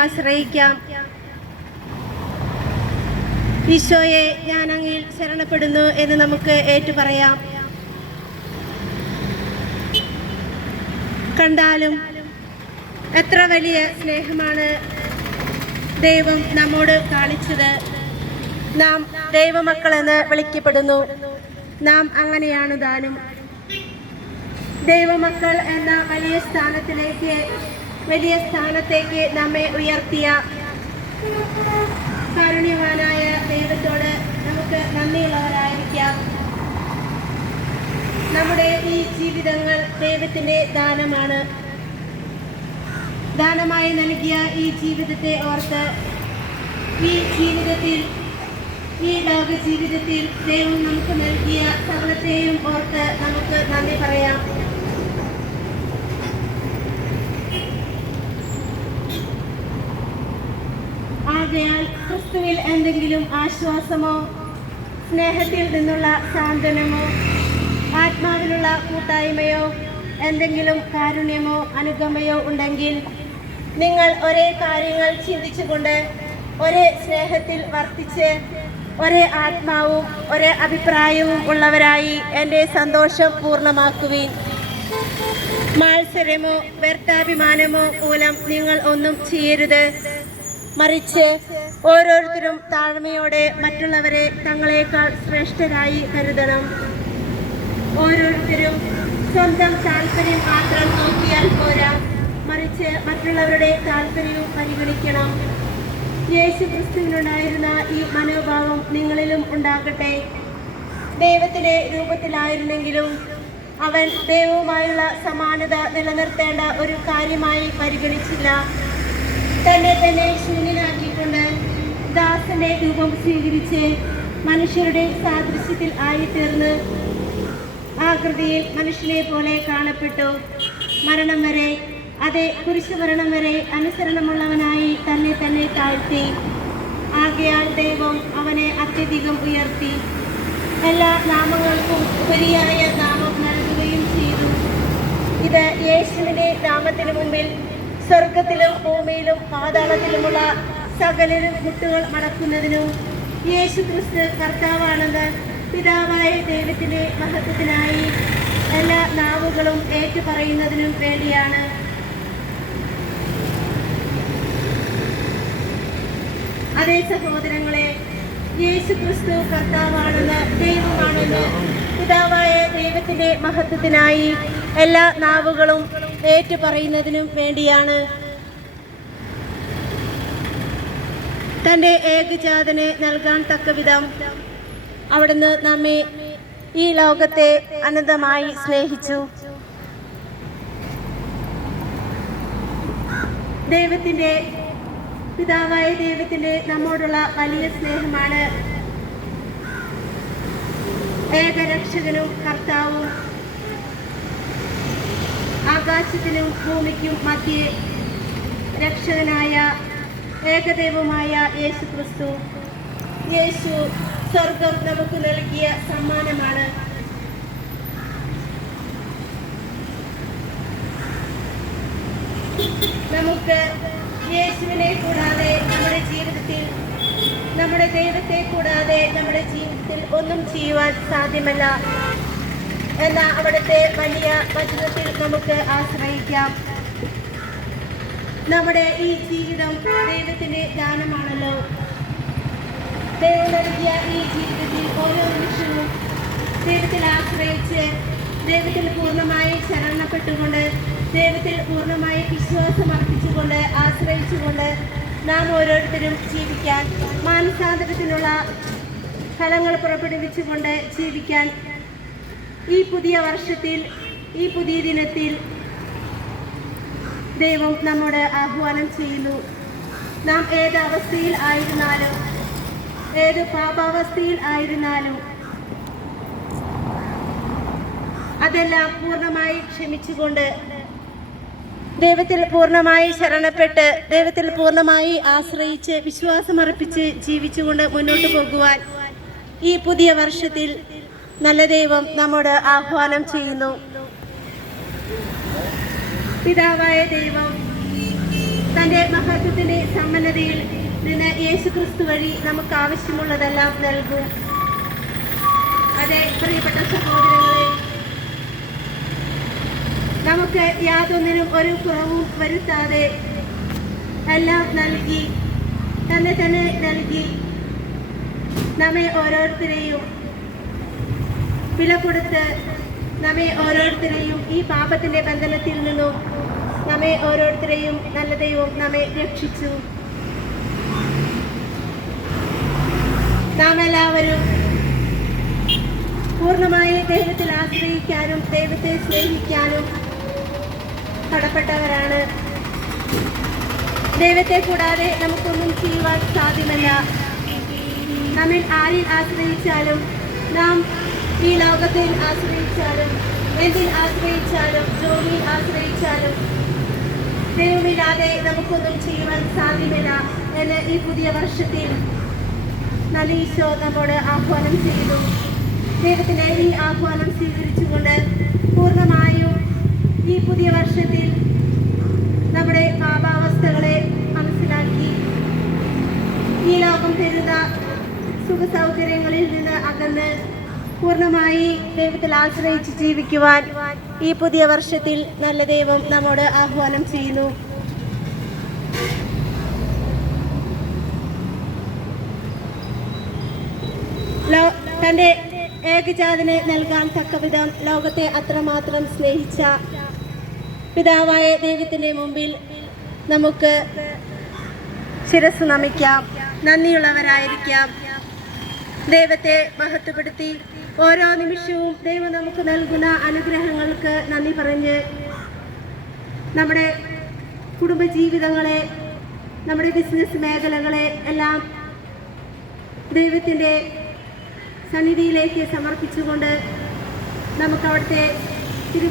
ആശ്രയിക്കാം. ഈശോയെ ഞാൻ അങ്ങിൽ ശരണപ്പെടുന്നു എന്ന് നമുക്ക് ഏറ്റുപറയാം. കണ്ടാലും എത്ര വലിയ സ്നേഹമാണ് ദൈവം നമ്മോട് കാണിച്ചത്. നാം ദൈവമക്കളെന്ന് വിളിക്കപ്പെടുന്നു. നാം അങ്ങനെയാണ് താനും ദൈവമക്കൾ എന്ന വലിയ സ്ഥാനത്തിലേക്ക് വലിയ സ്ഥാനത്തേക്ക് നമ്മെ ഉയർത്തിയ കാരുണ്യവാനായ ദൈവത്തോട് നമുക്ക് നന്ദിയുള്ളവരായിരിക്കാം. നമ്മുടെ ഈ ജീവിതങ്ങൾ ദൈവത്തിന്റെ ദാനമാണ്. ദാനമായി നൽകിയ ഈ ജീവിതത്തെ ഓർത്ത് ഈ ജീവിതത്തിൽ ഈ ലോക ജീവിതത്തിൽ ദൈവം നമുക്ക് നൽകിയ സകലത്തെയും ഓർത്ത് നമുക്ക് നന്ദി പറയാം. ആകയാൽ ക്രിസ്തുവിൽ എന്തെങ്കിലും ആശ്വാസമോ സ്നേഹത്തിൽ നിന്നുള്ള സാന്ത്വനമോ ആത്മാവിലുള്ള കൂട്ടായ്മയോ എന്തെങ്കിലും കാരുണ്യമോ അനുഗമയോ ഉണ്ടെങ്കിൽ നിങ്ങൾ ഒരേ കാര്യങ്ങൾ ചിന്തിച്ചുകൊണ്ട് ഒരേ സ്നേഹത്തിൽ വർത്തിച്ച് ഒരേ ആത്മാവും ഒരേ അഭിപ്രായവും ഉള്ളവരായി എന്റെ സന്തോഷം പൂർണമാക്കുവിൻ. മത്സരമോ വ്യർത്ഥാഭിമാനമോ മൂലം നിങ്ങൾ ഒന്നും ചെയ്യരുത്. മറിച്ച് ഓരോരുത്തരും താഴ്മയോടെ മറ്റുള്ളവരെ തങ്ങളെക്കാൾ ശ്രേഷ്ഠരായി കരുതണം. ഓരോരുത്തരും സ്വന്തം താല്പര്യം മാത്രം നോക്കിയാൽ പോരാ. മറിച്ച് മറ്റുള്ളവരുടെ താല്പര്യവും പരിഗണിക്കണം. യേശു ക്രിസ്തുവിനുണ്ടായിരുന്ന ഈ മനോഭാവം നിങ്ങളിലും ഉണ്ടാകട്ടെ. ദൈവത്തിലെ രൂപത്തിലായിരുന്നെങ്കിലും അവൻ ദൈവവുമായുള്ള സമാനത നിലനിർത്തേണ്ട ഒരു കാര്യമായി പരിഗണിച്ചില്ല. തന്നെ തന്നെ ശൂന്യനാക്കിക്കൊണ്ട് ദാസന്റെ രൂപം സ്വീകരിച്ച് മനുഷ്യരുടെ സാദൃശ്യത്തിൽ ആയിത്തീർന്ന് ആകൃതിയിൽ മനുഷ്യനെ പോലെ കാണപ്പെട്ടു. മരണം വരെ അതെ കുരിശുമരണം വരെ അനുസരണമുള്ളവനായി തന്നെ തന്നെ താഴ്ത്തി. ആകയാൽ ദൈവം അവനെ അത്യധികം ഉയർത്തി. എല്ലാ നാമങ്ങൾക്കും ഉപരിയായ നാമം നൽകുകയും ചെയ്തു. ഇത് യേശുവിന്റെ നാമത്തിന് മുമ്പിൽ സ്വർഗത്തിലും ഭൂമിയിലും പാതാളത്തിലുമുള്ള സകലരും മുട്ടുകൾ മടക്കുന്നതിനും യേശു ക്രിസ്തു കർത്താവാണെന്ന് പിതാവായ ദൈവത്തിന്റെ മഹത്വത്തിനായി എല്ലാ നാവുകളും ഏറ്റുപറയുന്നതിനും വേണ്ടിയാണ്. അതേ സഹോദരങ്ങളെ യേശു ക്രിസ്തു കർത്താവാണെന്ന് ദൈവമാണെന്ന് പിതാവായ ദൈവത്തിന്റെ മഹത്വത്തിനായി എല്ലാ നാവുകളും ഏറ്റുപറയുന്നതിനും വേണ്ടിയാണ് തന്റെ ഏകജാതനെ നൽകാൻ തക്കവിധം അവിടുന്ന് നമ്മെ ഈ ലോകത്തെ അനന്തമായി സ്നേഹിച്ചു. ദൈവത്തിന്റെ പിതാവായ ദൈവത്തിന്റെ നമ്മോടുള്ള വലിയ സ്നേഹമാണ് ഏകരക്ഷകനും കർത്താവും ആകാശത്തിനും ഭൂമിക്കും മധ്യേ രക്ഷകനായ ഏകദൈവമായ യേശു ക്രിസ്തു യേശു സ്വർഗം നമുക്ക് നൽകിയ സമ്മാനമാണ്. നമുക്ക് യേശുവിനെ കൂടാതെ നമ്മുടെ ജീവിതത്തിൽ നമ്മുടെ ദൈവത്തെ കൂടാതെ നമ്മുടെ ജീവിതത്തിൽ ഒന്നും ചെയ്യുവാൻ സാധ്യമല്ല. എന്ന അവിടുത്തെ വലിയ വചനത്തിൽ നമുക്ക് ആശ്രയിക്കാം. നമ്മുടെ ഈ ജീവിതം ദൈവത്തിന്റെ ദാനമാണല്ലോ. ദൈവം നൽകിയ ഈ ജീവിതത്തിൽ ഓരോ നിമിഷവും ദൈവത്തിൽ ആശ്രയിച്ച് ദൈവത്തിൽ പൂർണമായി ശരണപ്പെട്ടുകൊണ്ട് ദൈവത്തിൽ പൂർണമായി വിശ്വാസം അർപ്പിച്ചുകൊണ്ട് ആശ്രയിച്ചുകൊണ്ട് നാം ഓരോരുത്തരും ജീവിക്കാൻ മാനസാന്തരത്തിനുള്ള ഫലങ്ങൾ പുറപ്പെടുവിച്ചുകൊണ്ട് ജീവിക്കാൻ ഈ പുതിയ വർഷത്തിൽ ഈ പുതിയ ദിനത്തിൽ ദൈവം നമ്മോട് ആഹ്വാനം ചെയ്യുന്നു. നാം ഏത് അവസ്ഥയിൽ ആയിരുന്നാലും ഏത് പാപാവസ്ഥയിൽ ആയിരുന്നാലും അതെല്ലാം പൂർണമായി ക്ഷമിച്ചുകൊണ്ട് ദൈവത്തിൽ പൂർണമായി ശരണപ്പെട്ട് ദൈവത്തിൽ പൂർണമായി ആശ്രയിച്ച് വിശ്വാസമർപ്പിച്ച് ജീവിച്ചുകൊണ്ട് മുന്നോട്ട് പോകുവാൻ ഈ പുതിയ വർഷത്തിൽ നല്ല ദൈവം നമ്മോട് ആഹ്വാനം ചെയ്യുന്നു. പിതാവായ ദൈവം തന്റെ മഹത്വത്തിന്റെ സമ്മന്നതയിൽ നിന്ന് യേശു ക്രിസ്തു വഴി നമുക്ക് ആവശ്യമുള്ളതെല്ലാം നൽകും. അതെ പ്രിയപ്പെട്ട സഹോദരങ്ങളെ നമുക്ക് യാതൊന്നിനും ഒരു കുറവും വരുത്താതെ എല്ലാം നൽകി തന്നെ തന്നെ നൽകി നമ്മെ ഓരോരുത്തരെയും വില കൊടുത്ത് നമ്മെ ഓരോരുത്തരെയും ഈ പാപത്തിന്റെ ബന്ധനത്തിൽ നിന്നും നമ്മെ ഓരോരുത്തരെയും നല്ല ദൈവം നമ്മെ രക്ഷിച്ചു. നാം എല്ലാവരും പൂർണമായി ദൈവത്തിൽ ആശ്രയിക്കാനും ദൈവത്തെ സ്നേഹിക്കാനും കടപ്പെട്ടവരാണ്. ദൈവത്തെ കൂടാതെ നമുക്കൊന്നും ചെയ്യുവാൻ സാധ്യമല്ല. നമ്മിൽ ആരിൽ ആശ്രയിച്ചാലും നാം ഈ ലോകത്തിൽ ആശ്രയിച്ചാലും എന്തിൽ ആശ്രയിച്ചാലും ജോലിയിൽ ആശ്രയിച്ചാലും ദൈവമില്ലാതെ നമുക്കൊന്നും ചെയ്യുവാൻ സാധ്യമല്ല എന്ന് ഈ പുതിയ വർഷത്തിൽ നല്ല ഈശോ നമ്മോട് ആഹ്വാനം ചെയ്തു. ദൈവത്തിന്റെ ഈ ആഹ്വാനം സ്വീകരിച്ചുകൊണ്ട് പൂർണമായും ഈ പുതിയ വർഷത്തിൽ നമ്മുടെ പാപാവസ്ഥകളെ മനസ്സിലാക്കി ഈ ലോകം തരുന്ന സുഖ സൗകര്യങ്ങളിൽ നിന്ന് അകന്ന് പൂർണമായി ദൈവത്തിൽ ആശ്രയിച്ച് ജീവിക്കുവാൻ ഈ പുതിയ വർഷത്തിൽ നല്ല ദൈവം നമ്മോട് ആഹ്വാനം ചെയ്യുന്നു. തന്റെ ഏകജാതന് നൽകാൻ തക്കവിധം ലോകത്തെ അത്രമാത്രം സ്നേഹിച്ച പിതാവായ ദൈവത്തിന്റെ മുമ്പിൽ നമുക്ക് ശിരസ് നമിക്കാം. നന്ദിയുള്ളവരായിരിക്കാം. ദൈവത്തെ മഹത്വപ്പെടുത്തി. ഓരോ നിമിഷവും ദൈവം നമുക്ക് നൽകുന്ന അനുഗ്രഹങ്ങൾക്ക് നന്ദി പറഞ്ഞ് നമ്മുടെ കുടുംബജീവിതങ്ങളെ നമ്മുടെ ബിസിനസ് മേഖലകളെ എല്ലാം ദൈവത്തിന്റെ സന്നിധിയിലേക്ക് സമർപ്പിച്ചുകൊണ്ട് നമുക്ക് അവിടുത്തെ